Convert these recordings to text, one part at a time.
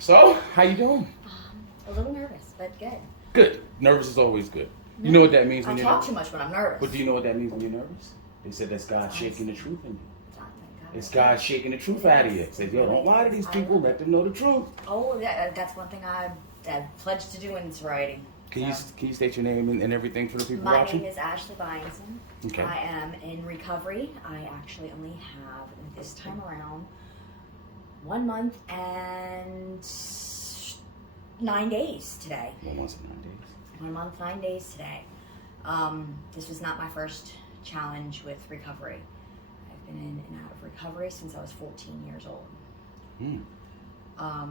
So, how you doing? A little nervous, but good. Good. Nervous is always good. You know what that means when I you're talk nervous? too much when I'm nervous. But do you know what that means when you're nervous? They said that's God It's shaking the truth in you. God. It's God shaking the truth out of you. Say, yo, don't lie to these people. Let them know the truth. Oh, yeah, that's one thing I pledged to do in sobriety. Can you state your name and everything for the people My watching? name is Ashley Byington. Okay. I am in recovery. I actually only have, this time around, 1 month and 9 days today. 1 month and 9 days. 1 month, 9 days today. This was not my first challenge with recovery. I've been in and out of recovery since I was 14 years old. I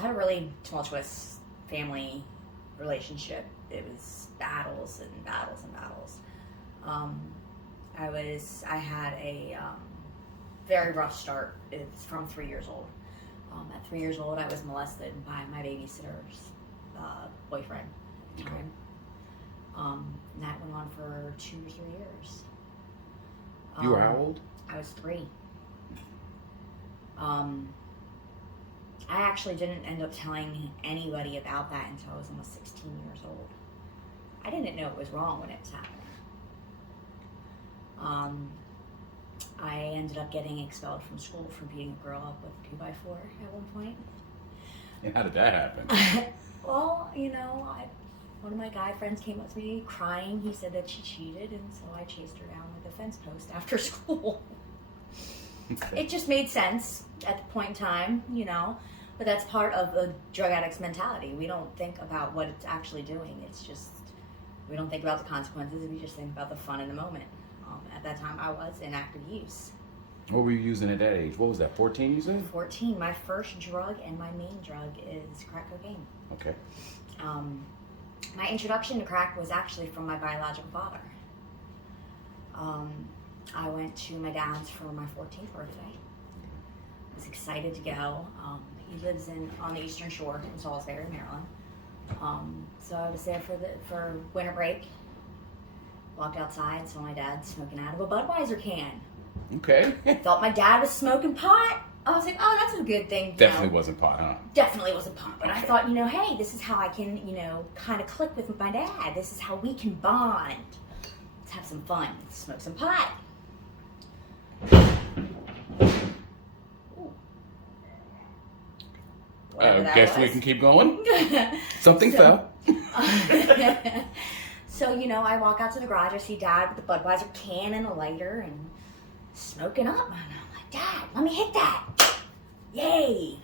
had a really tumultuous family relationship. It was battles and battles and battles. I had a very rough start. It's from 3 years old. At 3 years old, I was molested by my babysitter's boyfriend at the time. And that went on for 2 or 3 years. You were how old? I was 3. I actually didn't end up telling anybody about that until I was almost 16 years old. I didn't know it was wrong when it was happening. I ended up getting expelled from school for beating a girl up with a 2x4 at one point. And how did that happen? Well, one of my guy friends came up to me crying. He said that she cheated, and so I chased her down with a fence post after school. It just made sense at the point in time, but that's part of the drug addict's mentality. We don't think about what it's actually doing. It's just, we don't think about the consequences. We just think about the fun in the moment. At that time, I was in active use. What were you using at that age? What was that, 14 you said? 14. My first drug and my main drug is crack cocaine. Okay. My introduction to crack was actually from my biological father. I went to my dad's for my 14th birthday. I was excited to go. He lives on the Eastern Shore in Salisbury, Maryland. So I was there for winter break. Walked outside, saw my dad smoking out of a Budweiser can. Okay. Thought my dad was smoking pot. I was like, oh, that's a good thing. Definitely wasn't pot, huh? Definitely wasn't pot. But I thought, hey, this is how I can, kind of click with my dad. This is how we can bond. Let's have some fun. Let's smoke some pot. Guess we can keep going. Something fell. So, I walk out to the garage. I see Dad with the Budweiser can and a lighter and smoking up. And I'm like, Dad, let me hit that. Yay.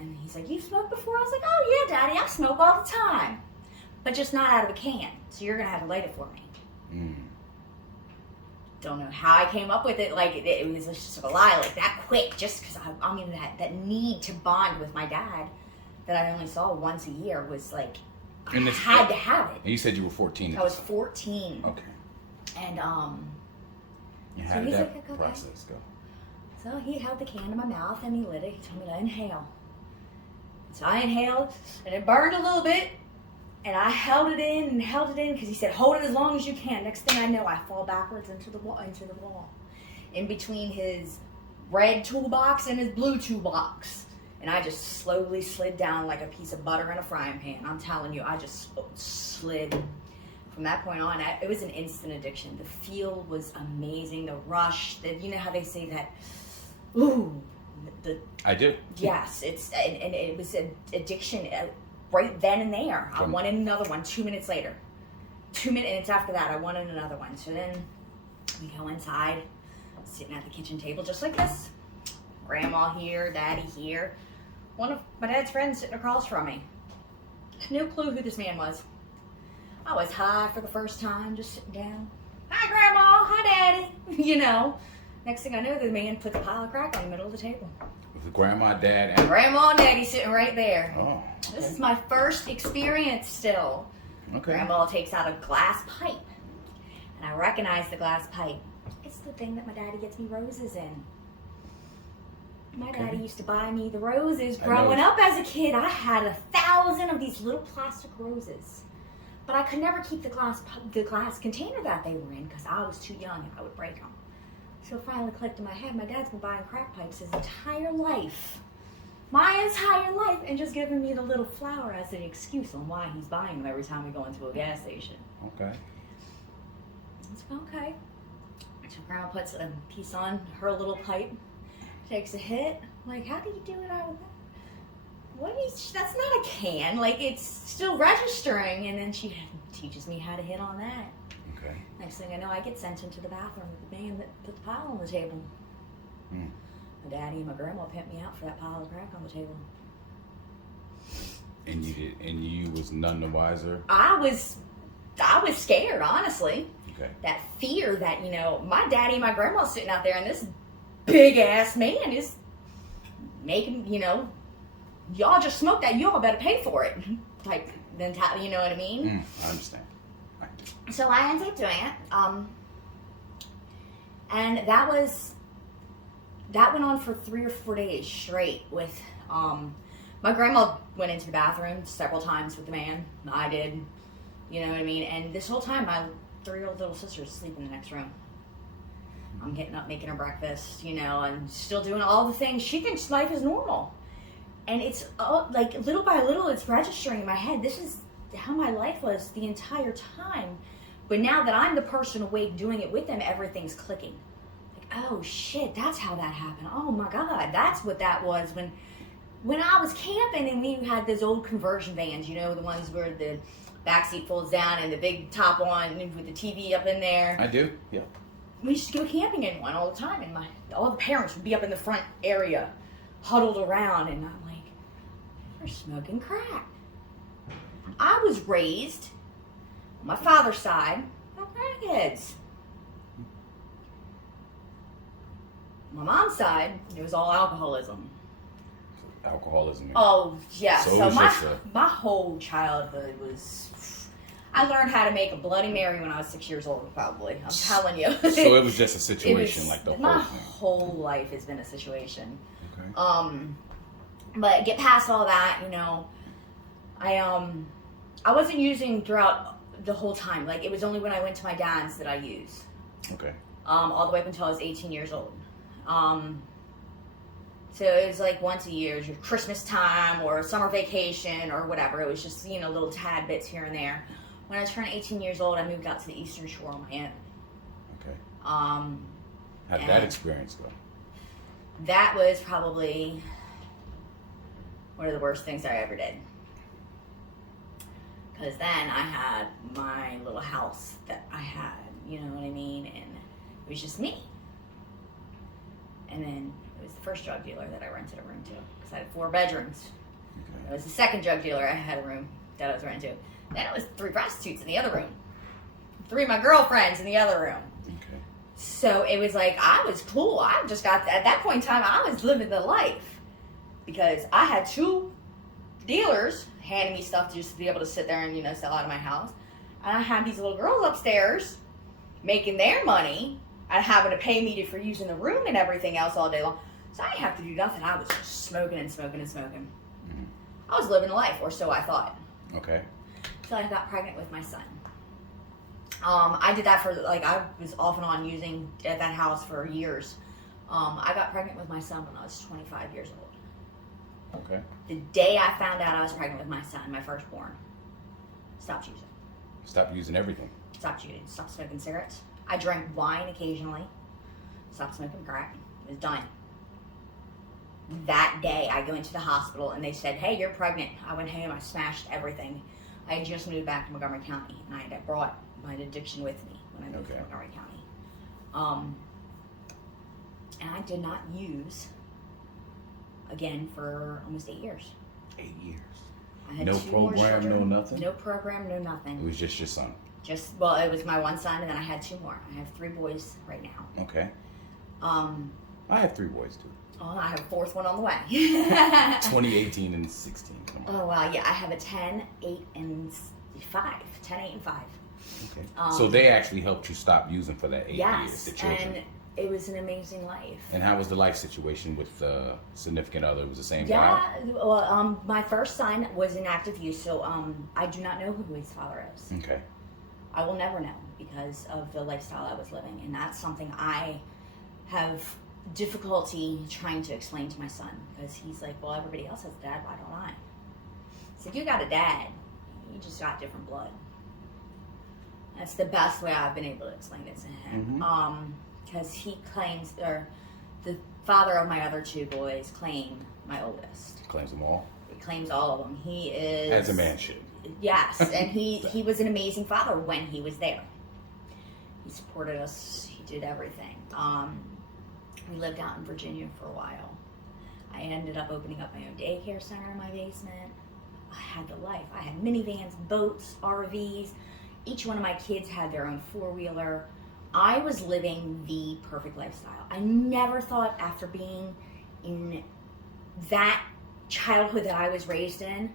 And he's like, you've smoked before? I was like, oh, yeah, Daddy, I smoke all the time. But just not out of a can. So you're going to have to light it for me. Don't know how I came up with it. Like, it was just a lie, like that quick. Just because, that need to bond with my dad that I only saw once a year was like, I had to have it. And you said you were 14. I was 14. Okay. And how did that process go? So he held the can in my mouth and he lit it. He told me to inhale. So I inhaled and it burned a little bit. And I held it in because he said, hold it as long as you can. Next thing I know, I fall backwards into the wall. In between his red toolbox and his blue toolbox. And I just slowly slid down like a piece of butter in a frying pan. I'm telling you, I just slid. From that point on, it was an instant addiction. The feel was amazing. The rush. You know how they say that, ooh. I do. Yes, and it was an addiction right then and there. I wanted another one 2 minutes later. 2 minutes after that, I wanted another one. So then we go inside, sitting at the kitchen table just like this. Grandma here, Daddy here. One of my dad's friends sitting across from me. No clue who this man was. I was high for the first time, just sitting down. Hi, Grandma. Hi, Daddy. Next thing I know, the man put the pile of crack on the middle of the table. With Grandma, Dad, and Grandma and Daddy sitting right there. Oh. Okay. This is my first experience still. Okay. Grandma takes out a glass pipe. And I recognize the glass pipe. It's the thing that my daddy gets me roses in. My daddy used to buy me the roses growing up as a kid. I had 1,000 of these little plastic roses. But I could never keep the glass container that they were in because I was too young and I would break them. So it finally clicked in my head. My dad's been buying crack pipes his entire life. my entire life and just giving me the little flower as an excuse on why he's buying them every time we go into a gas station. Okay. It's okay. So Grandma puts a piece on her little pipe, takes a hit. I'm like, how do you do it out of that? That's not a can. Like, it's still registering. And then she teaches me how to hit on that. Okay. Next thing I know, I get sent into the bathroom with the man that put the pile on the table. Mm. My daddy and my grandma pimped me out for that pile of crack on the table. And you was none the wiser? I was scared, honestly. Okay. That fear that, my daddy and my grandma sitting out there and this big ass man is making, y'all just smoked that, y'all better pay for it. Like, you know what I mean? I understand. I do. So I ended up doing it. And that went on for 3 or 4 days straight with, my grandma went into the bathroom several times with the man. I did, you know what I mean? And this whole time, my 3-year-old little sister's sleeping in the next room. I'm getting up, making her breakfast, and still doing all the things. She thinks life is normal. And it's like little by little, it's registering in my head. This is how my life was the entire time. But now that I'm the person awake doing it with them, everything's clicking. Like, oh shit, that's how that happened. Oh my God, that's what that was when I was camping and we had those old conversion vans, the ones where the backseat folds down and the big top on with the TV up in there. I do, yeah. We used to go camping in one all the time, and all the parents would be up in the front area, huddled around, and I'm like, they're smoking crack. I was raised, on my father's side, by crackheads. My mom's side, it was all alcoholism. Alcoholism. Oh, yeah. So my whole childhood was... I learned how to make a Bloody Mary when I was 6 years old, probably. I'm telling you. So it was just a situation, like the whole thing. My whole life has been a situation. Okay. But get past all that, I wasn't using throughout the whole time. Like, it was only when I went to my dad's that I used. Okay. All the way up until I was 18 years old. So it was like once a year, your Christmas time or summer vacation or whatever. It was just, little tad bits here and there. When I was turning 18 years old, I moved out to the Eastern Shore on my own. Okay. How did that experience go? That was probably one of the worst things I ever did. Because then I had my little house that I had, you know what I mean? And it was just me. And then it was the first drug dealer that I rented a room to. Because I had 4 bedrooms. Okay. It was the second drug dealer I had a room that I was renting to. Then it was 3 prostitutes in the other room. 3 of my girlfriends in the other room. Okay. So it was like, I was cool. I just got, at that point in time, I was living the life. Because I had 2 dealers handing me stuff to just be able to sit there and, sell out of my house. And I had these little girls upstairs making their money and having to pay me for using the room and everything else all day long. So I didn't have to do nothing. I was just smoking and smoking and smoking. Mm-hmm. I was living a life, or so I thought. Okay. Until I got pregnant with my son. I did that for, I was off and on using at that house for years. I got pregnant with my son when I was 25 years old. Okay. The day I found out I was pregnant with my son, my firstborn, stopped using. Stop using everything. Stopped using. Stopped smoking cigarettes. I drank wine occasionally. Stopped smoking crack. It was done. That day, I go into the hospital and they said, hey, you're pregnant. I went home. I smashed everything. I had just moved back to Montgomery County, and I had brought my addiction with me when I moved to Montgomery County. And I did not use again for almost 8 years. 8 years. I had No 2 more program, children. no nothing? No program, no nothing. It was just your son? It was my one son, and then I had 2 more. I have 3 boys right now. Okay. I have 3 boys too. Oh, I have a 4th one on the way. 2018 and 16. Come on. Oh, wow, yeah. I have a 10, 8, and 5. 10, 8, and 5. Okay. So they actually helped you stop using for that 8 years, the Yes, children. and it was an amazing life. And how was the life situation with the significant other? It was the same Yeah, guy? well, my first son was in active use, so I do not know who his father is. Okay. I will never know because of the lifestyle I was living, and that's something I have difficulty trying to explain to my son, because he's like, well, everybody else has a dad, why don't I? I said, you got a dad, you just got different blood. That's the best way I've been able to explain it to him. Because he claims, or the father of my other two boys claim my oldest. He claims them all? He claims all of them. He is... As a man should. Yes, and he was an amazing father when he was there. He supported us, he did everything. We lived out in Virginia for a while. I ended up opening up my own daycare center in my basement. I had the life. I had minivans, boats, RVs. Each one of my kids had their own four-wheeler. I was living the perfect lifestyle. I never thought, after being in that childhood that I was raised in,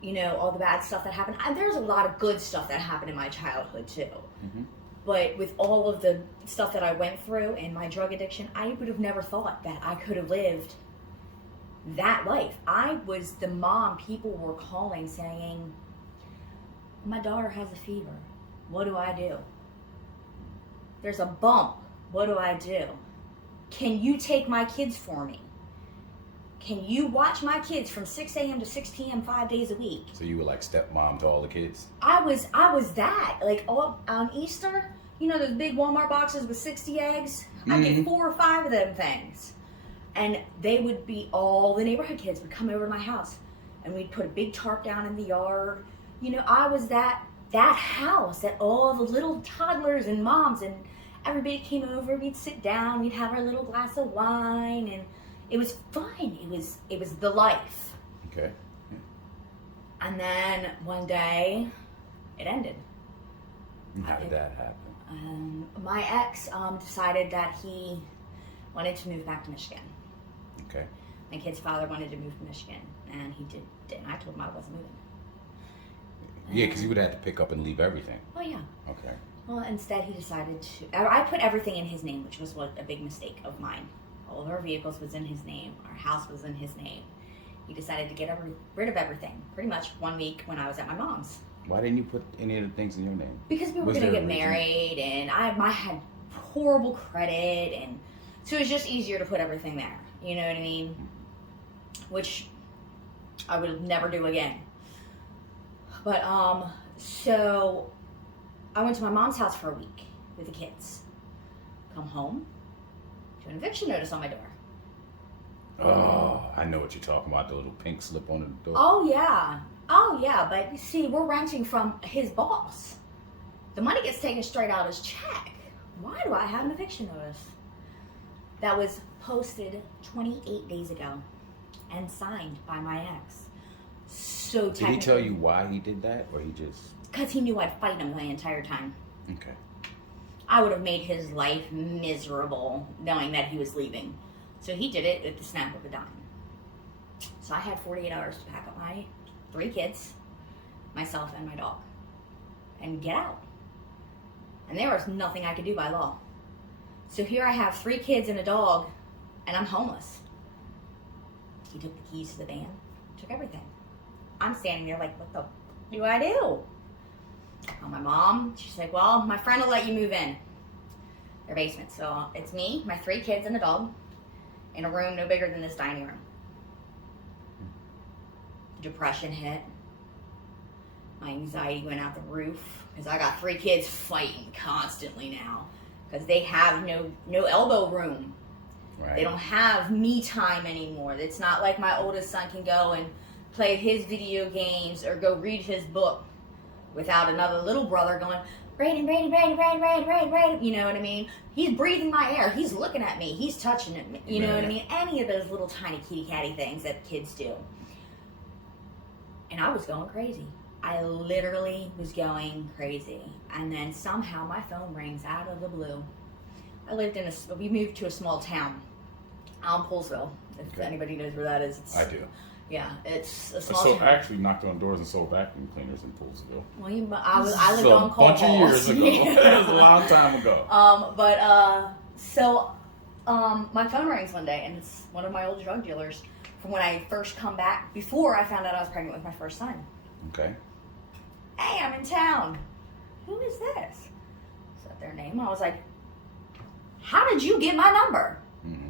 you know, all the bad stuff that happened. There's a lot of good stuff that happened in my childhood too. But with all of the stuff that I went through and my drug addiction, I would have never thought that I could have lived that life. I was the mom people were calling saying, my daughter has a fever. What do I do? There's a bump. What do I do? Can you take my kids for me? Can you watch my kids from 6 a.m. to 6 p.m. 5 days a week? So you were like stepmom to all the kids? I was that. Like on Easter, you know those big Walmart boxes with 60 eggs? I get 4 or 5 of them things. And they would be, all the neighborhood kids would come over to my house and we'd put a big tarp down in the yard. You know, I was that house that all the little toddlers and moms and everybody came over. We'd sit down, we'd have our little glass of wine, and it was fun. It was the life. Okay. And then one day, it ended. And how did that happen? My ex decided that he wanted to move back to Michigan. Okay. My kid's father wanted to move to Michigan, and he did. And I told him I wasn't moving. Yeah, because you would have to pick up and leave everything. Oh, yeah. Okay. Well, instead he decided to... I put everything in his name, which was a big mistake of mine. All of our vehicles was in his name. Our house was in his name. He decided to get rid of everything, pretty much 1 week when I was at my mom's. Why didn't you put any of the things in your name? Because we were going to get married, and I had horrible credit, and so it was just easier to put everything there. You know what I mean? Which I would never do again. But, so I went to my mom's house for a week with the kids. Come home to an eviction notice on my door. Oh, I know what you're talking about, the little pink slip on the door. Oh, yeah. But you see, we're renting from his boss. The money gets taken straight out his check. Why do I have an eviction notice? That was posted 28 days ago and signed by my ex. So did he tell you why he did that, or he just... Because he knew I'd fight him the entire time. Okay. I would have made his life miserable knowing that he was leaving. So he did it at the snap of a dime. So I had 48 hours to pack up my 3 kids, myself, and my dog, and get out. And there was nothing I could do by law. So here I have 3 kids and a dog, and I'm homeless. He took the keys to the van, took everything. I'm standing there like, what the do I do? Call my mom. She's like, well, my friend will let you move in their basement. So it's me, my 3 kids, and a dog in a room no bigger than this dining room. Depression hit. My anxiety went out the roof because I got 3 kids fighting constantly now because they have no elbow room. Right. They don't have me time anymore. It's not like my oldest son can go and play his video games or go read his book without another little brother going, Brayden, you know what I mean? He's breathing my air. He's looking at me. He's touching it. You know what I mean? Any of those little tiny kitty catty things that kids do. And I was going crazy. I literally was going crazy. And then somehow my phone rings out of the blue. We moved to a small town, Poolsville, if anybody knows where that is. I do. Yeah, it's a small So town. I actually knocked on doors and sold vacuum cleaners in Poolsville. Well, I lived on call a bunch of years ago. It was a long time ago. My phone rings one day, and it's one of my old drug dealers from when I first come back, before I found out I was pregnant with my first son. Okay. Hey, I'm in town. Who is this? Said their name. I was like, how did you get my number? Mm-hmm.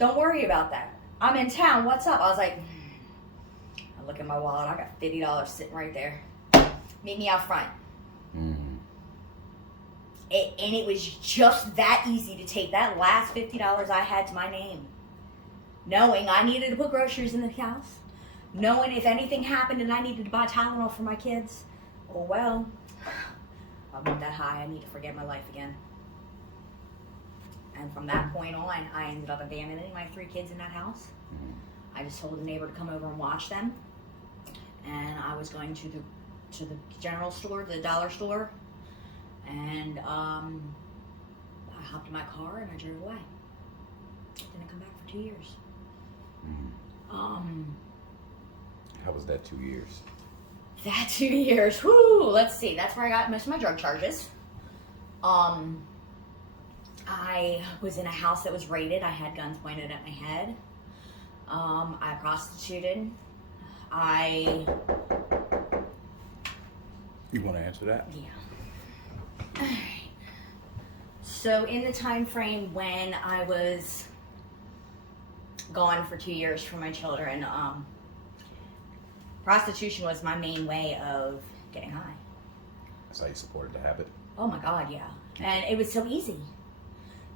Don't worry about that. I'm in town. What's up? I was like, I look at my wallet. I got $50 sitting right there. Meet me out front. Mm-hmm. And it was just that easy to take that last $50 I had to my name. Knowing I needed to put groceries in the house. Knowing if anything happened and I needed to buy Tylenol for my kids. Oh, well, I went that high. I need to forget my life again. And from that point on, I ended up abandoning my 3 kids in that house. Mm-hmm. I just told a neighbor to come over and watch them. And I was going to the general store, the dollar store. And I hopped in my car and I drove away. Didn't come back for 2 years. Mm-hmm. How was that 2 years? That 2 years, whoo, let's see. That's where I got most of my drug charges. I was in a house that was raided. I had guns pointed at my head. I prostituted. You want to answer that? Yeah. Alright. So in the time frame when I was gone for 2 years from my children, prostitution was my main way of getting high. That's how you supported the habit? Oh my God, yeah. And it was so easy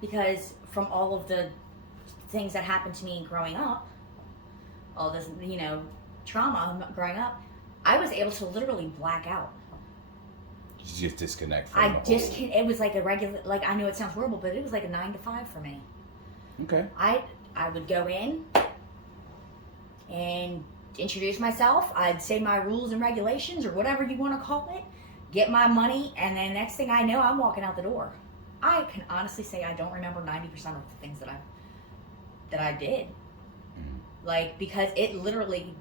because from all of the things that happened to me growing up, all this, trauma growing up, I was able to literally black out. You just disconnect from the whole... It was like a regular, like, I know it sounds horrible, but it was like a 9 to 5 for me. Okay. I would go in and introduce myself. I'd say my rules and regulations or whatever you want to call it, get my money, and then next thing I know, I'm walking out the door. I can honestly say I don't remember 90% of the things that I did. Mm-hmm. Like, because it literally,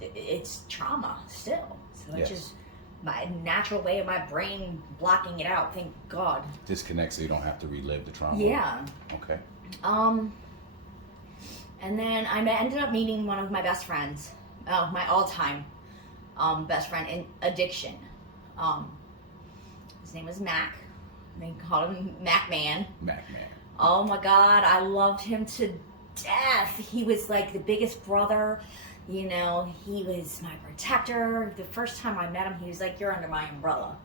it's trauma still. So it's just my natural way of my brain blocking it out, thank God. Disconnect so you don't have to relive the trauma. Yeah. Okay. And then I ended up meeting one of my best friends, my all-time best friend in addiction. His name was Mac. They called him Mac Man. Mac Man. Oh my God, I loved him to death. He was like the biggest brother. He was my protector. The first time I met him, he was like, "You're under my umbrella."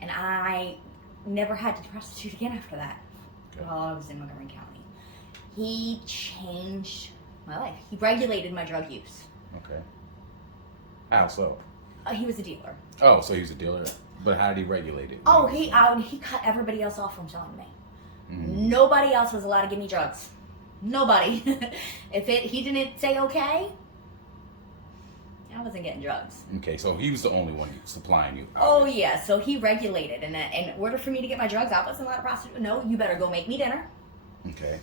And I never had to prostitute again after that. Okay. While I was in Montgomery County. He changed my life. He regulated my drug use. Okay. How so? He was a dealer. Oh, so he was a dealer. But how did he regulate it? Oh, he cut everybody else off from selling me. Mm-hmm. Nobody else was allowed to give me drugs. Nobody. He didn't say okay, I wasn't getting drugs. Okay, so he was the only one supplying you. Oh yeah, so he regulated, and in order for me to get my drugs, I wasn't allowed to prostitute. No, you better go make me dinner. Okay.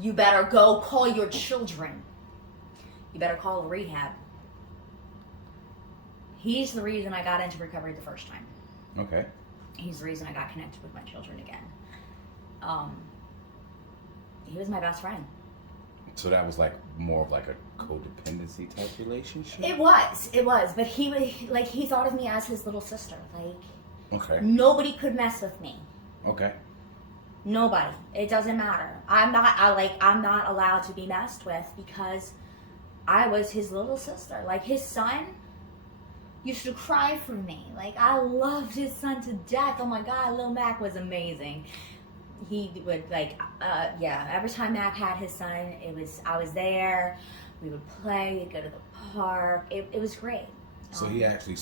You better go call your children. You better call a rehab. He's the reason I got into recovery the first time. Okay. He's the reason I got connected with my children again. He was my best friend. So that was like more of like a codependency type relationship? It was, but he thought of me as his little sister. Like, okay. Nobody could mess with me. Okay. Nobody. It doesn't matter. I'm not allowed to be messed with because I was his little sister. Like, his son used to cry for me. Like, I loved his son to death. Oh my God, Lil Mac was amazing. He would every time Mac had his son, I was there. We would play, we'd go to the park. It was great. So he actually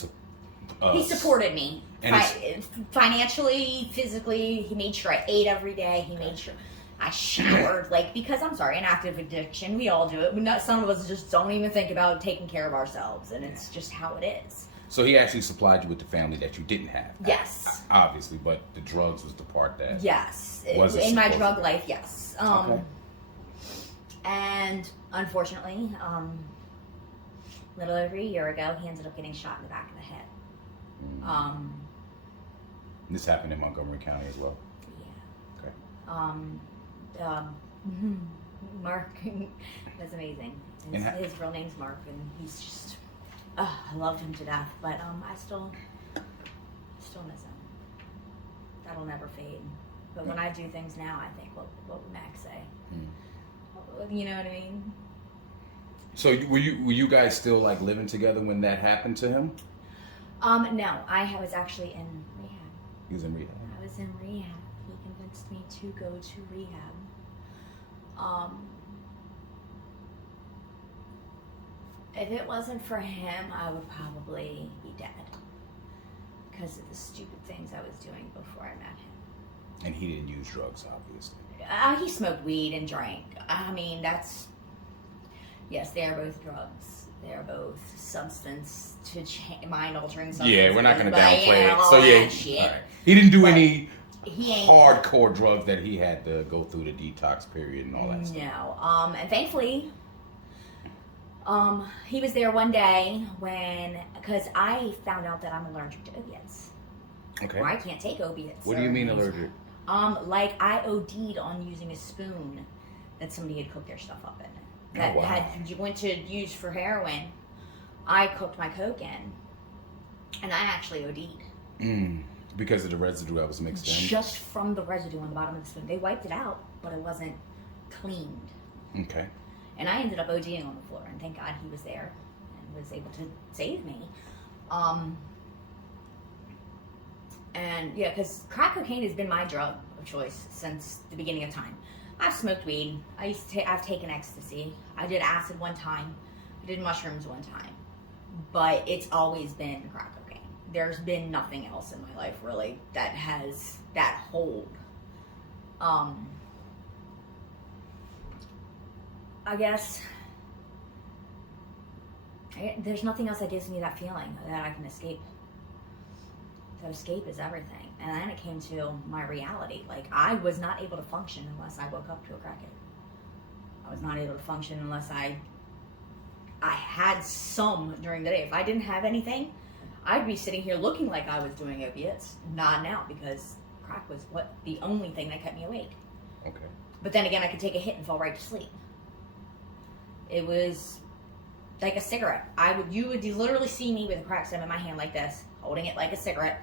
he supported me. And Financially, physically. He made sure I ate every day. He made sure I showered. Because I'm sorry, an active addiction, we all do it. Some of us just don't even think about taking care of ourselves, and it's just how it is. So he actually supplied you with the family that you didn't have. Yes. Obviously, but the drugs was the part that... Yes. Was in my drug life, yes. Okay. And unfortunately, a little over a year ago, he ended up getting shot in the back of the head. Mm. This happened in Montgomery County as well? Yeah. Okay. Mark, that's amazing. His real name's Mark, and he's just... I loved him to death, but I still miss him. That'll never fade. But when I do things now, I think, what would Max say? You know what I mean? So were you guys still like living together when that happened to him? No, I was actually in rehab. He was in rehab. I was in rehab. He convinced me to go to rehab. If it wasn't for him, I would probably be dead because of the stupid things I was doing before I met him. And he didn't use drugs, obviously. He smoked weed and drank. I mean, yes, they are both drugs. They are both substance to mind-altering substances. Yeah, we're not going to downplay it. All So yeah, that shit. right. He didn't do But any he ain't hardcore drugs that he had to go through the detox period and all that stuff. No. And thankfully, he was there one day because I found out that I'm allergic to opiates. Okay. Or I can't take opiates. What do you mean allergic? Like I OD'd on using a spoon that somebody had cooked their stuff up in. That you went to use for heroin. I cooked my coke in, and I actually OD'd. Because of the residue that was mixed in? Just from the residue on the bottom of the spoon. They wiped it out, but it wasn't cleaned. Okay. And I ended up ODing on the floor, and thank God he was there and was able to save me. And yeah, because crack cocaine has been my drug of choice since the beginning of time. I've smoked weed. I've taken ecstasy. I did acid one time. I did mushrooms one time. But it's always been crack cocaine. There's been nothing else in my life really that has that hold. I guess there's nothing else that gives me that feeling that I can escape. That escape is everything. And then it came to my reality. Like, I was not able to function unless I woke up to a crackhead. I was not able to function unless I had some during the day. If I didn't have anything, I'd be sitting here looking like I was doing opiates, nodding out, because crack was the only thing that kept me awake. Okay. But then again, I could take a hit and fall right to sleep. It was like a cigarette. You would literally see me with a crack stem in my hand like this, holding it like a cigarette,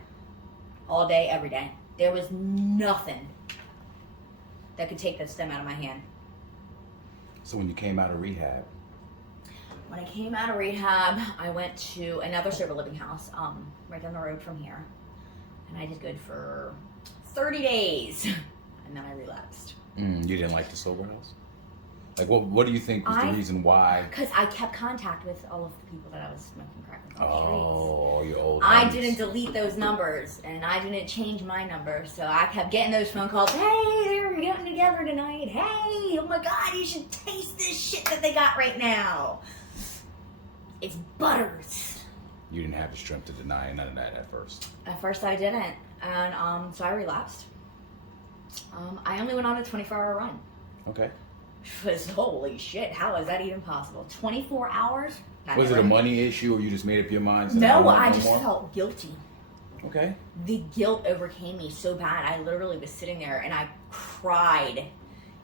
all day, every day. There was nothing that could take that stem out of my hand. So when you came out of rehab? When I came out of rehab, I went to another sober living house, right down the road from here. And I did good for 30 days. And then I relapsed. You didn't like the sober house? Like, what do you think was the reason why? Because I kept contact with all of the people that I was smoking crack with. Oh, your old I homies. didn't delete those numbers, and I didn't change my number, so I kept getting those phone calls. Hey, they're getting together tonight. Hey, oh my God, you should taste this shit that they got right now. It's butters. You didn't have the strength to deny none of that at first. At first I didn't, and so I relapsed. I only went on a 24-hour run. Okay. Was holy shit, how is that even possible? 24 hours? Was it a money issue, or you just made up your mind? No, I just felt guilty. Okay. The guilt overcame me so bad. I literally was sitting there and I cried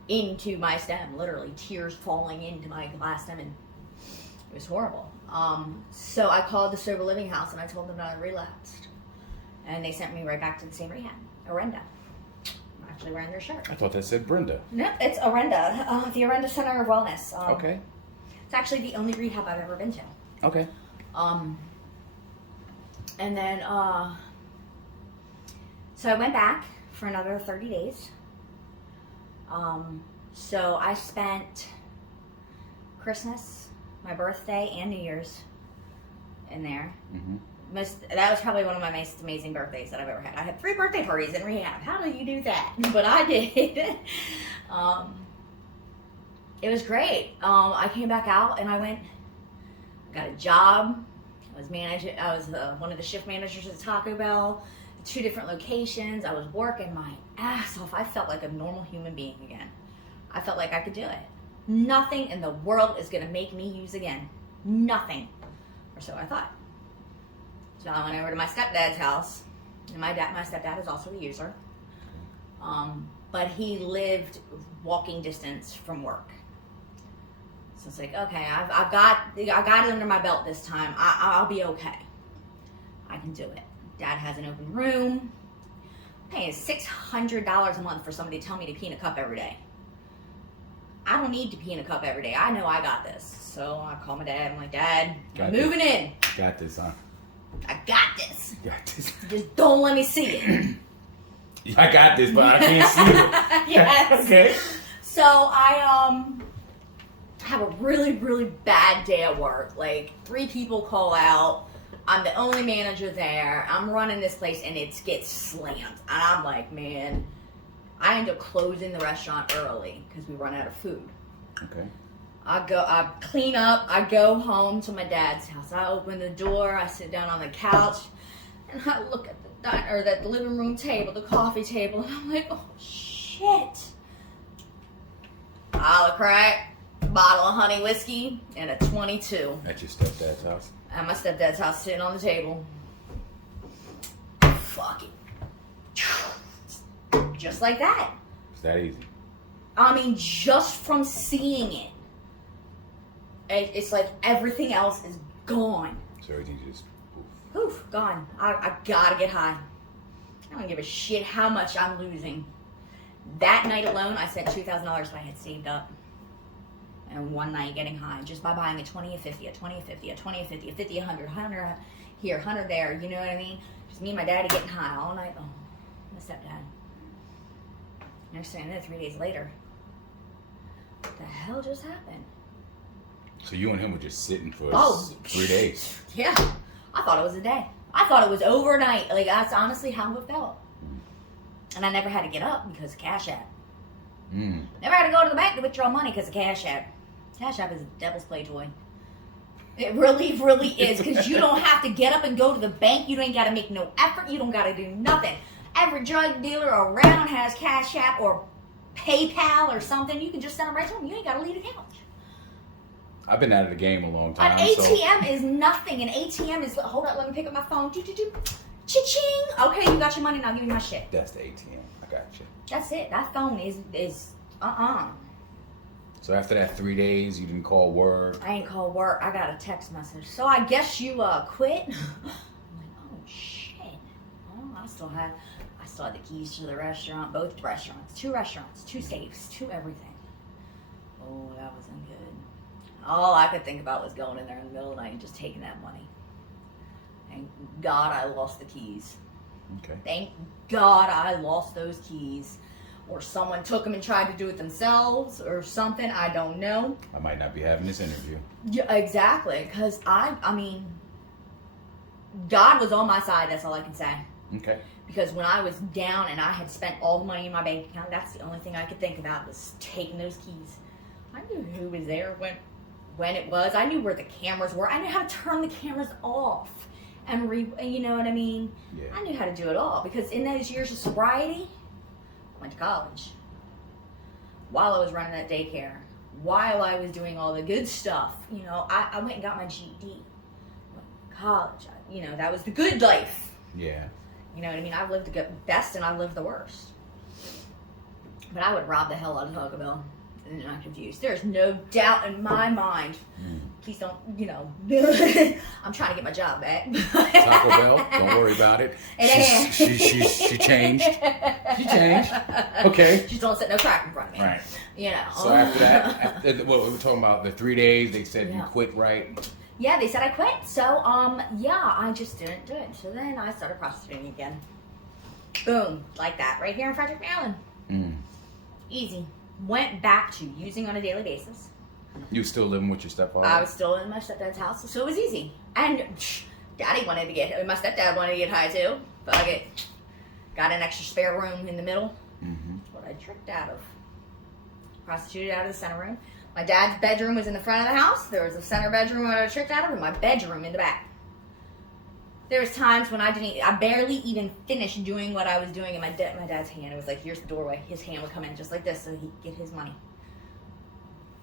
into my stem, literally tears falling into my glass stem, and it was horrible. So I called the sober living house and I told them that I relapsed, and they sent me right back to the same rehab, Orenda. Actually wearing their shirt. I thought that said Brenda. No, it's Orenda, the Orenda Center of Wellness. Okay. It's actually the only rehab I've ever been to. Okay. And then, so I went back for another 30 days. So I spent Christmas, my birthday, and New Year's in there. Mm-hmm. That was probably one of my most amazing birthdays that I've ever had. I had 3 birthday parties in rehab. How do you do that? But I did. It was great. I came back out and I got a job. I was one of the shift managers at Taco Bell, 2 different locations. I was working my ass off. I felt like a normal human being again. I felt like I could do it. Nothing in the world is going to make me use again. Nothing. Or so I thought. So I went over to my stepdad's house, and my stepdad is also a user, but he lived walking distance from work. So it's like, okay, I got it under my belt this time. I'll be okay. I can do it. Dad has an open room. I'm paying $600 a month for somebody to tell me to pee in a cup every day. I don't need to pee in a cup every day. I know I got this. So I call my dad. I'm like, Dad, I'm Got this. moving in. Got this, huh? I got this. Got this. Just don't let me see it. I got this, but I can't see it. Yes. Okay. So I have a really, really bad day at work. Like 3 people call out. I'm the only manager there. I'm running this place and it gets slammed. And I'm like, man, I end up closing the restaurant early because we run out of food. Okay. I clean up, I go home to my dad's house. I open the door, I sit down on the couch, and I look at the living room table, the coffee table, and I'm like, oh shit. I'll crack, bottle of honey whiskey, and a 22. At your stepdad's house? At my stepdad's house, sitting on the table. Fuck it. Just like that. It's that easy. I mean, just from seeing it, it's like everything else is gone. So everything just Poof, gone. I gotta get high. I don't give a shit how much I'm losing. That night alone, I spent $2,000 I had saved up. And one night getting high, just by buying a 20, a 50, a 20, a 50, a 20, a 50, a 50, 100, 100 here, 100 there, you know what I mean? Just me and my daddy getting high all night long. My stepdad. Next thing I know, 3 days later, what the hell just happened? So you and him were just sitting for 3 days. Yeah. I thought it was a day. I thought it was overnight. Like, that's honestly how it felt. And I never had to get up because of Cash App. Never had to go to the bank to withdraw money because of Cash App. Cash App is a devil's play toy. It really, really is. Because you don't have to get up and go to the bank. You ain't got to make no effort. You don't got to do nothing. Every drug dealer around has Cash App or PayPal or something. You can just send them right to them. You ain't got to leave the couch. I've been out of the game a long time. An ATM is nothing. An ATM is, hold up, let me pick up my phone. Cha-ching. Okay, you got your money, now give me my shit. That's the ATM. I got you. That's it. That phone is So after that 3 days, you didn't call work? I ain't call work. I got a text message. So I guess you quit? I'm like, oh shit. Oh, I still had the keys to the restaurant, both restaurants, 2 safes, 2 everything. Oh, that wasn't good. All I could think about was going in there in the middle of the night and just taking that money. Thank God I lost the keys. Okay. Thank God I lost those keys. Or someone took them and tried to do it themselves or something. I don't know. I might not be having this interview. Yeah, exactly. Because I mean, God was on my side. That's all I can say. Okay. Because when I was down and I had spent all the money in my bank account, that's the only thing I could think about was taking those keys. I knew who was there when it was. I knew where the cameras were. I knew how to turn the cameras off and you know what I mean? Yeah. I knew how to do it all because in those years of sobriety, I went to college. While I was running that daycare, while I was doing all the good stuff, you know, I went and got my GED. Went to college, you know, that was the good life. Yeah. You know what I mean? I've lived the best and I've lived the worst. But I would rob the hell out of Taco Bell. And I'm confused. There's no doubt in my mind. Please don't, you know. I'm trying to get my job back. Taco Bell, don't worry about it. She changed. She changed. Okay. Just don't set no crack in front of me. Right. You know. So after that, well, we were talking about the 3 days. They said you quit, right? Yeah, they said I quit. So, yeah, I just didn't do it. So then I started prostituting again. Boom, like that, right here in Frederick, Maryland. Easy. Went back to using on a daily basis. You still living with your stepfather? I was still in my stepdad's house, so it was easy. And Daddy wanted to get, my stepdad wanted to get high too. Fuck it. Got an extra spare room in the middle. That's what I tricked out of. Prostituted out of the center room. My dad's bedroom was in the front of the house. There was a center bedroom where I tricked out of, and my bedroom in the back. There was times when I barely even finished doing what I was doing in my dad's hand. It was like, here's the doorway. His hand would come in just like this so he'd get his money.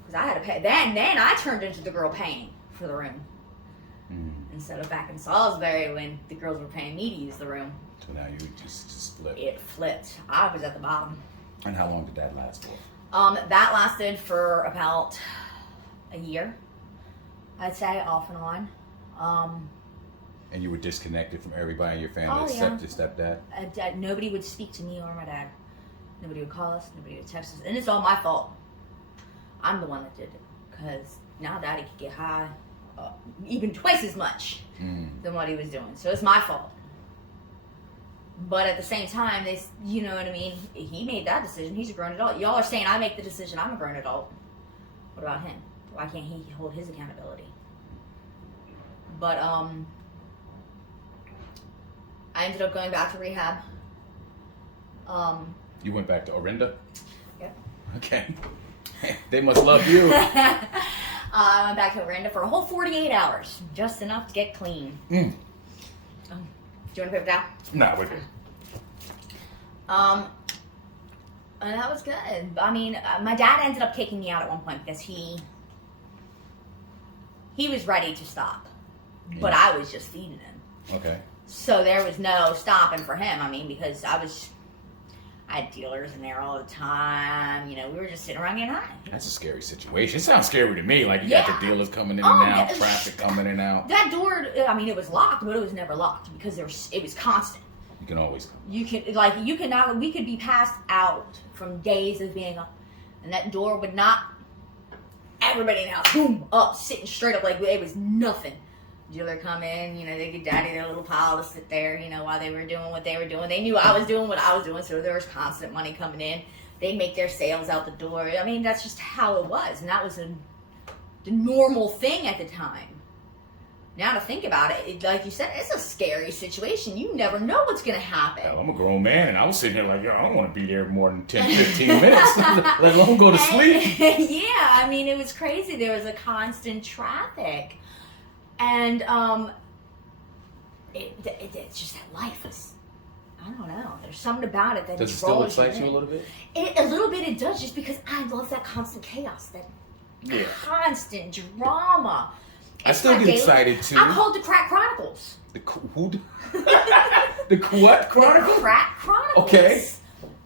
Because I had to pay. Then I turned into the girl paying for the room. Instead of back in Salisbury when the girls were paying me to use the room. So now you just split. It flipped. I was at the bottom. And how long did that last for? That lasted for about a year. I'd say, off and on. And you were disconnected from everybody in your family except your stepdad? Nobody would speak to me or my dad. Nobody would call us. Nobody would text us. And it's all my fault. I'm the one that did it. Because now Daddy could get high even twice as much than what he was doing. So it's my fault. But at the same time, you know what I mean? He made that decision. He's a grown adult. Y'all are saying I make the decision. I'm a grown adult. What about him? Why can't he hold his accountability? But I ended up going back to rehab. You went back to Orinda? Yep. Okay. They must love you. I went back to Orinda for a whole 48 hours. Just enough to get clean. Do you want to put it down? No, we're good. And that was good. I mean, my dad ended up kicking me out at one point because he was ready to stop. Yeah. But I was just feeding him. Okay. So there was no stopping for him. I mean, because I had dealers in there all the time. You know, we were just sitting around getting high. That's a scary situation. It sounds scary to me. Like you got the dealers coming in and out, traffic coming in and out. That door, I mean, it was locked, but it was never locked because it was constant. You can always come. We could be passed out from days of being up, and that door would not. Everybody in the house, boom, up, sitting straight up like it was nothing. Dealer come in, you know, they give Daddy their little pile to sit there, you know, while they were doing what they were doing. They knew I was doing what I was doing, so there was constant money coming in. They'd make their sales out the door. I mean, that's just how it was, and that was the normal thing at the time. Now to think about it, like you said, it's a scary situation. You never know what's going to happen. Hell, I'm a grown man, and I was sitting here like, yo, I don't want to be there more than 10, 15 minutes, let alone go to sleep. Yeah, I mean, it was crazy. There was a constant traffic. And it's just that life is, I don't know. There's something about it that does it still excite you a little bit? A little bit it does, just because I love that constant chaos, that constant drama. I still get excited too. I'm called the Crack Chronicles. The who? The what Chronicles? The Crack Chronicles. Okay.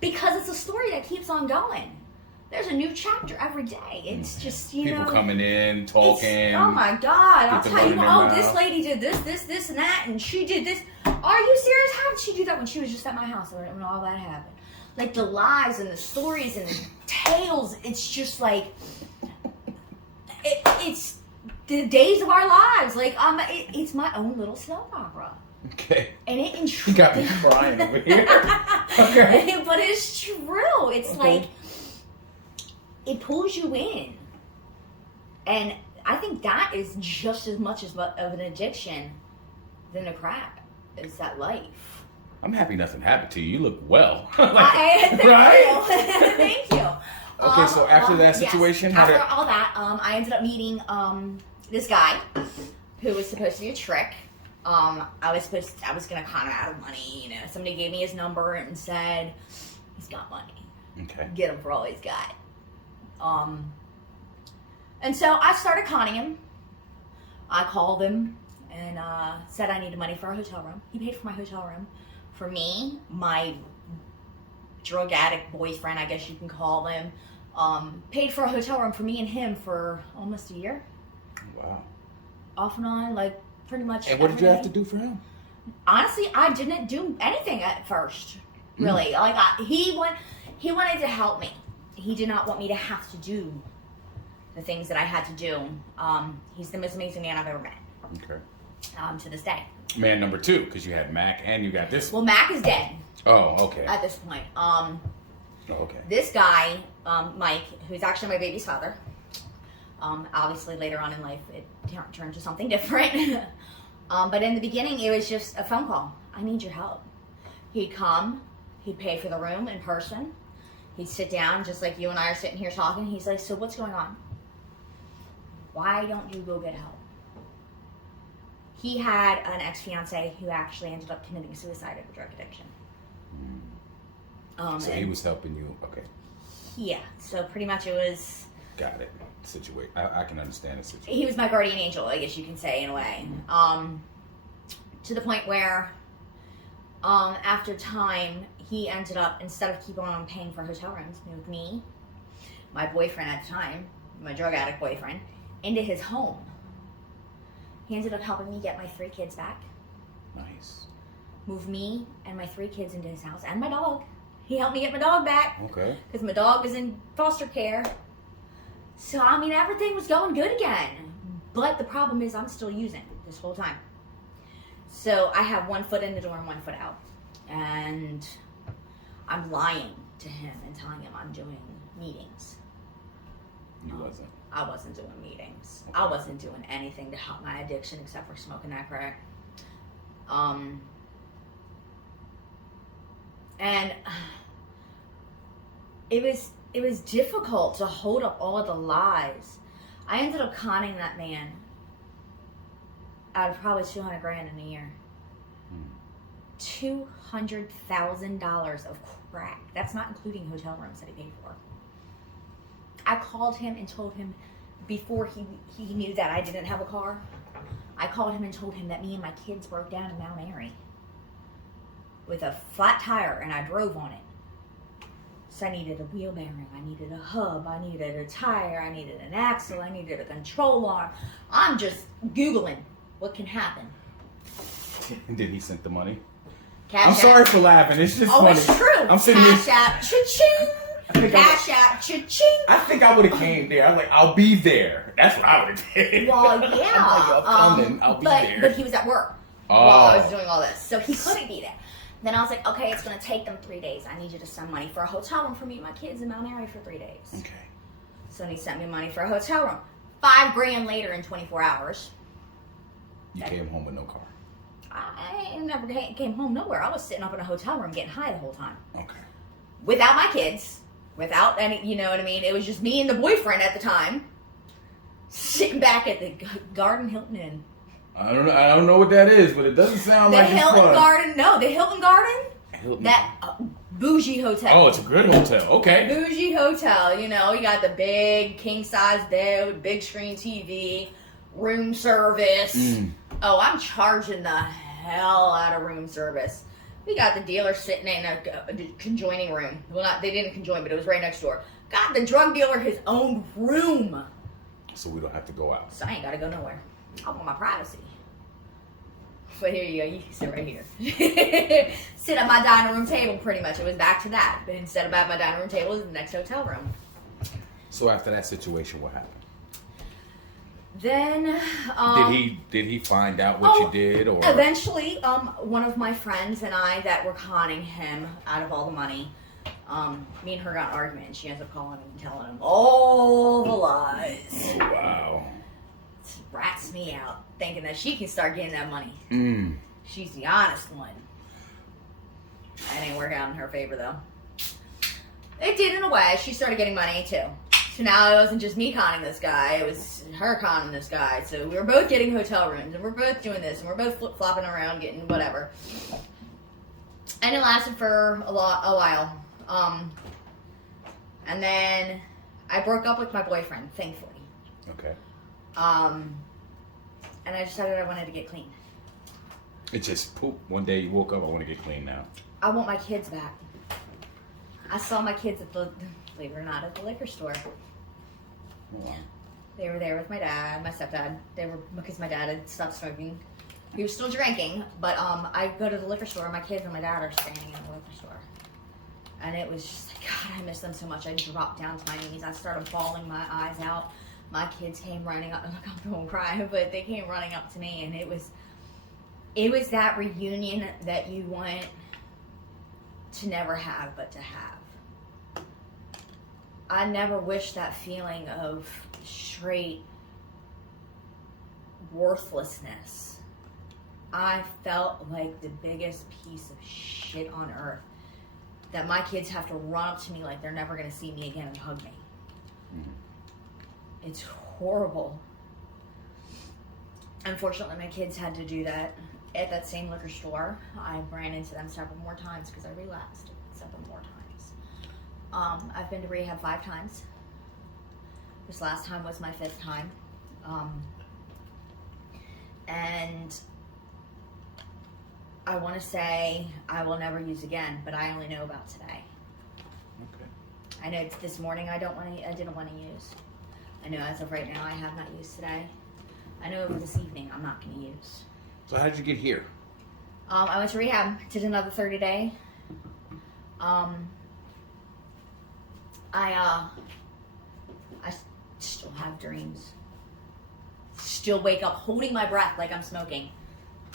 Because it's a story that keeps on going. There's a new chapter every day. It's just, people coming in, talking. Oh my God. I'll tell you, mouth. This lady did this, and that, and she did this. Are you serious? How did she do that when she was just at my house when all that happened? Like the lies and the stories and the tales, it's just like, it's the days of our lives. Like, it's my own little soap opera. Okay. And it intrigues. You got me crying over here. Okay. But it's true. It's like, it pulls you in. And I think that is just as much of an addiction than a crack. Is that life. I'm happy nothing happened to you. You look well. Thank right? you. Thank you. Okay, so after that situation? Yes. After all that, I ended up meeting this guy who was supposed to be a trick. I was going to con him out of money. You know, somebody gave me his number and said, he's got money. Okay. Get him for all he's got. And so I started conning him. I called him and said I needed money for a hotel room. He paid for my hotel room for me, my drug addict boyfriend, I guess you can call him. Paid for a hotel room for me and him for almost a year. Wow. Off and on, like pretty much. And what did you have to do for him? Honestly, I didn't do anything at first. Really, like he wanted to help me. He did not want me to have to do the things that I had to do. He's the most amazing man I've ever met. Okay. To this day. Man number 2, because you had Mac and you got this. Well, Mac is dead. Oh, okay. At this point. Okay. This guy, Mike, who's actually my baby's father. Obviously, later on in life, it turned to something different. But in the beginning, it was just a phone call. I need your help. He'd come. He'd pay for the room in person. He'd sit down just like you and I are sitting here talking. He's like, so what's going on? Why don't you go get help? He had an ex-fiance who actually ended up committing suicide of drug addiction. So he was helping you. Okay. Yeah. So pretty much it was... Got it. Situation. I can understand the situation. He was my guardian angel, I guess you can say, in a way. To the point where after time, he ended up, instead of keeping on paying for hotel rooms, moved me, my boyfriend at the time, my drug addict boyfriend, into his home. He ended up helping me get my 3 kids back. Nice. Moved me and my 3 kids into his house, and my dog. He helped me get my dog back. Okay. Because my dog was in foster care. So, I mean, everything was going good again. But the problem is I'm still using this whole time. So, I have one foot in the door and one foot out. And I'm lying to him and telling him I'm doing meetings. You wasn't. I wasn't doing meetings. I wasn't doing anything to help my addiction except for smoking that crack. And it was difficult to hold up all the lies. I ended up conning that man out of probably $200,000 in a year. $200,000 of crack. That's not including hotel rooms that he paid for. I called him and told him before he knew that I didn't have a car. I called him and told him that me and my kids broke down in Mount Airy with a flat tire and I drove on it. So I needed a wheel bearing, I needed a hub, I needed a tire, I needed an axle, I needed a control arm. I'm just Googling what can happen. Did he send the money? I'm sorry for laughing. It's just funny. It's true. I'm sitting Cash here. out, cha-ching. Cash out, cha-ching. I think I would have came there. I'm like, I'll be there. That's what I would have did. Well, yeah. I'm coming. I'll be there. But he was at work while I was doing all this, so he couldn't be there. Then I was like, okay, it's going to take them 3 days. I need you to send money for a hotel room for me and my kids in Mount Airy for 3 days. Okay. So he sent me money for a hotel room. $5,000 later in 24 hours. You came home with no car. I never came home nowhere. I was sitting up in a hotel room getting high the whole time. Okay. Without my kids. Without any, you know what I mean? It was just me and the boyfriend at the time. Sitting back at the Garden Hilton Inn. I don't know what that is, but it doesn't sound like it's fun. The Hilton Garden. Hilton. That bougie hotel. Oh, it's a good hotel. Okay. Bougie hotel. You know, you got the big king size bed with big screen TV, room service. Oh, I'm charging the hell out of room service. We got the dealer sitting in a conjoining room. Well, they didn't conjoin, but it was right next door. Got the drug dealer his own room. So we don't have to go out. So I ain't got to go nowhere. I want my privacy. But here you go. You can sit right here. Sit at my dining room table, pretty much. It was back to that. But instead of at my dining room table, it was the next hotel room. So after that situation, what happened? Then, did he find out what you did, or eventually, one of my friends and I that were conning him out of all the money, me and her got an argument, and she ends up calling him and telling him all the lies. Oh, wow. It rats me out, thinking that she can start getting that money. She's the honest one. That ain't work out in her favor, though. It did in a way. She started getting money, too. So now it wasn't just me conning this guy, it was her conning this guy. So we were both getting hotel rooms, and we're both doing this, and we're both flip-flopping around, getting whatever. And it lasted for a while. And then I broke up with my boyfriend, thankfully. Okay. And I decided I wanted to get clean. It just poop. One day you woke up, I want to get clean now. I want my kids back. I saw my kids at believe it or not, at the liquor store. Wow. They were there with my dad, my stepdad. They were, because my dad had stopped smoking. He was still drinking, but I go to the liquor store, my kids and my dad are standing in the liquor store. And it was just like, God, I miss them so much. I dropped down to my knees. I started bawling my eyes out. My kids came running up. I'm going to cry, but they came running up to me, and it was that reunion that you want to never have, but to have. I never wish that feeling of straight worthlessness. I felt like the biggest piece of shit on earth. That my kids have to run up to me like they're never going to see me again and hug me. It's horrible. Unfortunately, my kids had to do that at that same liquor store. I ran into them several more times because I relapsed several more times. I've been to rehab 5 times. This last time was my 5th time. And I want to say I will never use again, but I only know about today. Okay. I know this morning I didn't want to use. I know as of right now I have not used today. I know over this evening I'm not going to use. So how did you get here? I went to rehab, did another 30-day. I still have dreams. Still wake up holding my breath like I'm smoking.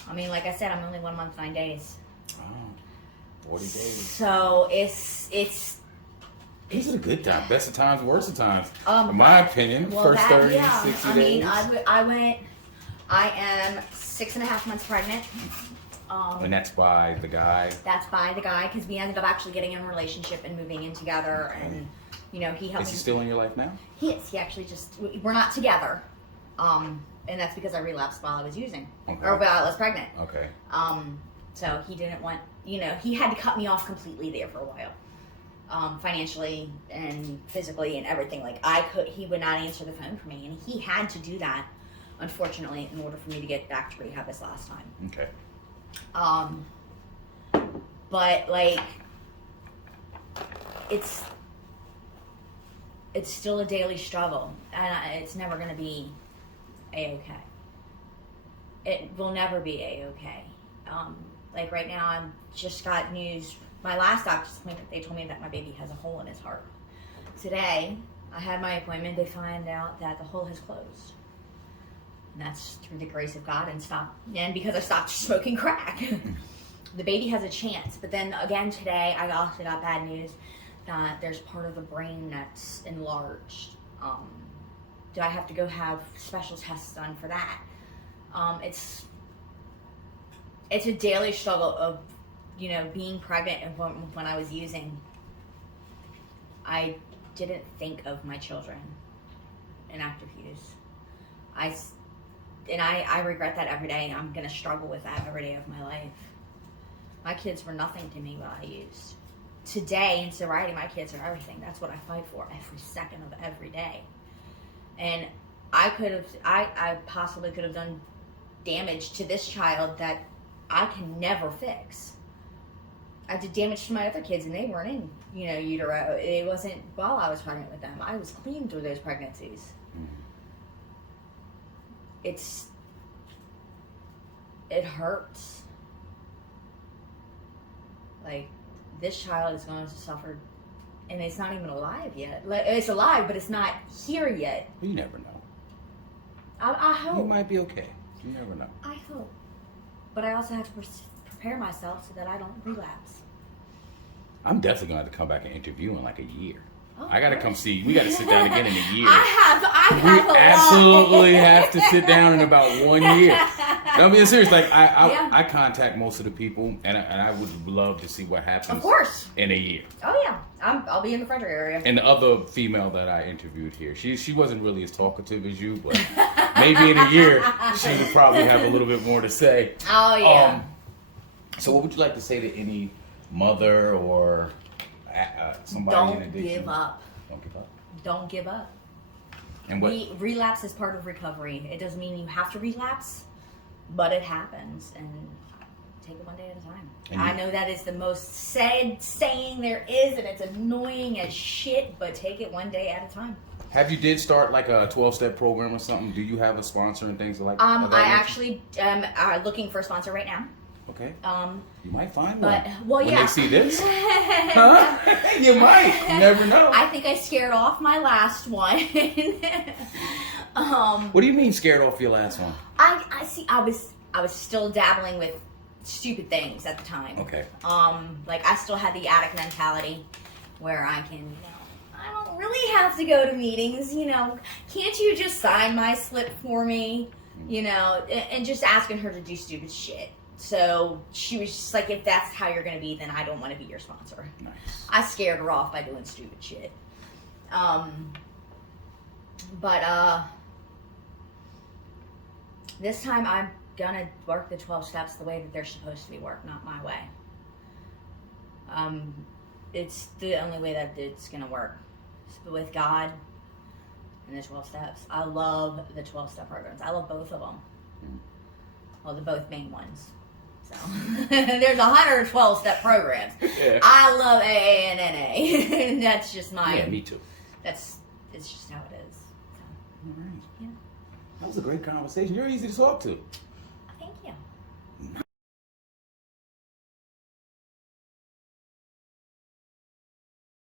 I mean, like I said, I'm only 1 month, 9 days. Oh, 40 days. So it's These are the good times. Best of times, worst of times. In my opinion, well, first 30, 60 I days. mean, I am 6.5 months pregnant. And that's by the guy? That's by the guy, because we ended up actually getting in a relationship and moving in together. Okay. And, you know, he helped me. Is he still in your life now? He is. He actually we're not together. And that's because I relapsed while I was using. Okay. Or while I was pregnant. Okay. So he didn't want, you know, he had to cut me off completely there for a while. Financially and physically and everything. Like he would not answer the phone for me, and he had to do that, unfortunately, in order for me to get back to rehab this last time. Okay. But like, it's still a daily struggle, and it's never gonna be a-okay. It will never be a-okay. Like right now, I just got news. My last doctor's appointment, they told me that my baby has a hole in his heart. Today, I had my appointment to find out that the hole has closed. And that's through the grace of God and because I stopped smoking crack. The baby has a chance. But then again today, I also got bad news that there's part of the brain that's enlarged. Do I have to go have special tests done for that? It's a daily struggle of, you know, being pregnant and when I was using, I didn't think of my children in active use. I regret that every day. I'm going to struggle with that every day of my life. My kids were nothing to me while I used. Today, in sobriety, my kids are everything. That's what I fight for every second of every day. And I possibly could have done damage to this child that I can never fix. I did damage to my other kids, and they weren't in, you know, utero. It wasn't while I was pregnant with them. I was clean through those pregnancies. Mm-hmm. It hurts. Like, this child is going to suffer, and it's not even alive yet. Like, it's alive, but it's not here yet. You never know. I hope. You might be okay. You never know. I hope. But I also have to prepare myself so that I don't relapse. I'm definitely going to have to come back and interview in like a year. Oh, I got to come see you. We got to sit down again in a year. I have We absolutely have to sit down in about 1 year. I mean, serious. Like I contact most of the people, and I would love to see what happens. Of course. In a year. Oh yeah, I'll be in the Frederick area. And the other female that I interviewed here, she wasn't really as talkative as you, but maybe in a year she would probably have a little bit more to say. Oh yeah. So what would you like to say to any mother or somebody in addiction? Don't give up. Don't give up. Don't give up. And what? Relapse is part of recovery. It doesn't mean you have to relapse, but it happens, and take it one day at a time. I know that is the most sad saying there is, and it's annoying as shit, but take it one day at a time. Have you did start like a 12-step program or something? Do you have a sponsor and things like that? I actually am looking for a sponsor right now. Okay. You might find but, one. Well, when they see this. Huh? You might. You never know. I think I scared off my last one. What do you mean scared off your last one? I see. I was still dabbling with stupid things at the time. Okay. Like I still had the addict mentality, where I can, you know, I don't really have to go to meetings. You know, can't you just sign my slip for me? You know, and just asking her to do stupid shit. So she was just like, if that's how you're going to be, then I don't want to be your sponsor. Nice. I scared her off by doing stupid shit. But this time I'm going to work the 12 steps the way that they're supposed to be worked, not my way. It's the only way that it's going to work. With God and the 12 steps. I love the 12-step programs. I love both of them. Well, the both main ones. So there's 112-step programs. Yeah. I love AA and NA. And that's just my. Yeah, me too. It's just how it is. So, All right. yeah. That was a great conversation. You're easy to talk to.